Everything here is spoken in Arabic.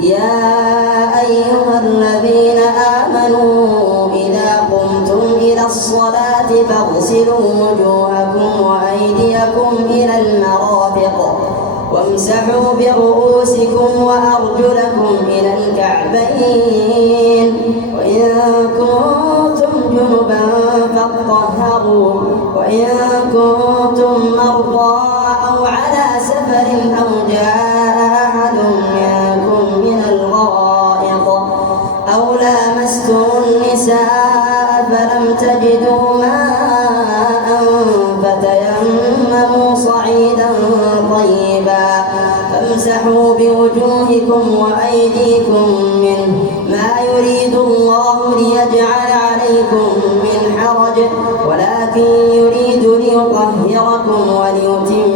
يا أيها الذين آمنوا إذا قمتم إلى الصلاة فاغسلوا وجوهكم وأيديكم إلى المرافق وامسحوا برؤوسكم وأرجلكم إلى الكعبين وإن كنتم جنبا فاطهروا وإن كنتم مرضى أو على سفر أو جاء أحد منكم من الغائط أو لامستم النساء فلم تجدوا ماء فتيمموا صعيدا طيبا فامسحوا بوجوهكم وأيديكم منه ما يريد الله ليجعل عليكم من حرج ولكن يريد ليطهركم وليتم